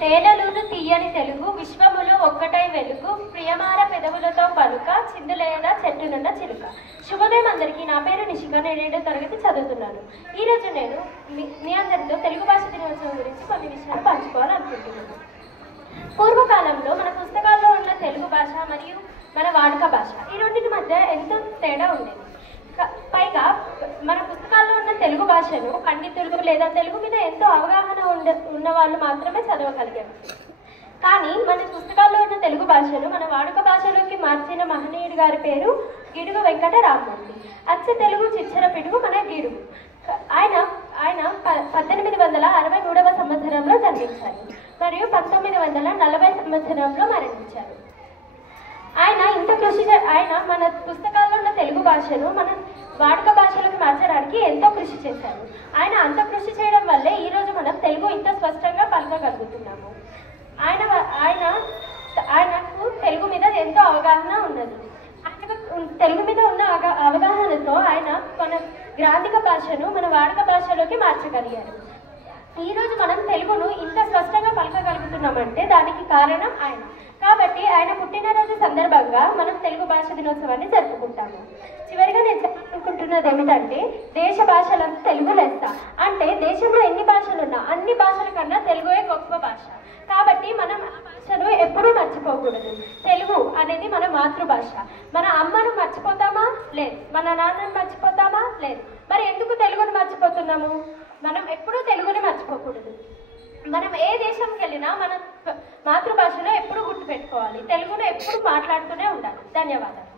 తేనెలూను తీయని తెలుగు విశ్వములో ఒక్కటై వెలుగు ప్రియమార పెదవులతో పలుక చిందులేదా చెట్టునున్న చిలుక. శుభోదయం అందరికీ. నా పేరు నిషిక. నేను 7వ తరగతి చదువుతున్నాను. ఈరోజు నేను మీ అందరితో తెలుగు భాష దినోత్సవం గురించి కొన్ని విషయాలు పంచుకోవాలనుకుంటున్నాను. పూర్వకాలంలో మన పుస్తకాల్లో ఉన్న తెలుగు భాష మరియు మన వాడుక భాష ఈ రెండింటి మధ్య ఎంతో తేడా ఉండేది. పైగా మన పుస్తకాల్లో ఉన్న తెలుగు భాషను పండితులు లేదా తెలుగు మీద ఎంతో అవగాహన ఉన్న వాళ్ళు మాత్రమే చదవగలిగారు. కానీ మన పుస్తకాల్లో ఉన్న తెలుగు భాషను మన వాడుక భాషలోకి మార్చిన మహనీయుడి గారి పేరు గిడుగు వెంకట రామ్మూర్తి. అచ్చ తెలుగు చిచ్చర పిడుగు మన గిడుగు. ఆయన 1863వ సంవత్సరంలో జన్మించారు మరియు 1940 సంవత్సరంలో మరణించారు. ఆయన మన పుస్తకాల్లో ఉన్న తెలుగు భాషను మన వాడుక భాషలోకి మార్చడానికి ఎంతో కృషి చేశారు. ఆయన అంత కృషి చేయడం వల్లే ఈరోజు మనం తెలుగు ఇంత స్పష్టంగా పలకగలుగుతున్నాము. ఆయనకు తెలుగు మీద ఎంతో అవగాహన ఉన్నది. తెలుగు మీద ఉన్న అవగాహనతో ఆయన మన గ్రాంధిక భాషను మన వాడుక భాషలోకి మార్చగలిగారు. ఈరోజు మనం తెలుగును ఇంత స్పష్టంగా పలకగలుగుతున్నామంటే దానికి కారణం ఆయన. కాబట్టి ఆయన పుట్టినరోజు సందర్భంగా మనం తెలుగు భాష దినోత్సవాన్ని జరుపుకుంటాము. చివరిగా నేను చెప్పాలనుకుంటున్నది ఏమిటంటే దేశ భాషలంతా తెలుగు లెస్స. అంటే దేశంలో ఎన్ని భాషలున్నా అన్ని భాషల కన్నా తెలుగే గొప్ప భాష. కాబట్టి మనం ఆ భాషను ఎప్పుడూ మర్చిపోకూడదు. తెలుగు అనేది మన మాతృభాష. మన అమ్మను మర్చిపోతామా? లేదు. మన నాన్నను మర్చిపోతామా? లేదు. మరి ఎందుకు తెలుగును మర్చిపోతున్నాము? మనం ఎప్పుడూ తెలుగుని మర్చిపోకూడదు. మనం ఏ దేశంకి వెళ్ళినా మన మాతృభాషలో ఎప్పుడు గుర్తుపెట్టుకోవాలి. తెలుగులో ఎప్పుడు మాట్లాడుతూనే ఉండాలి. ధన్యవాదాలు.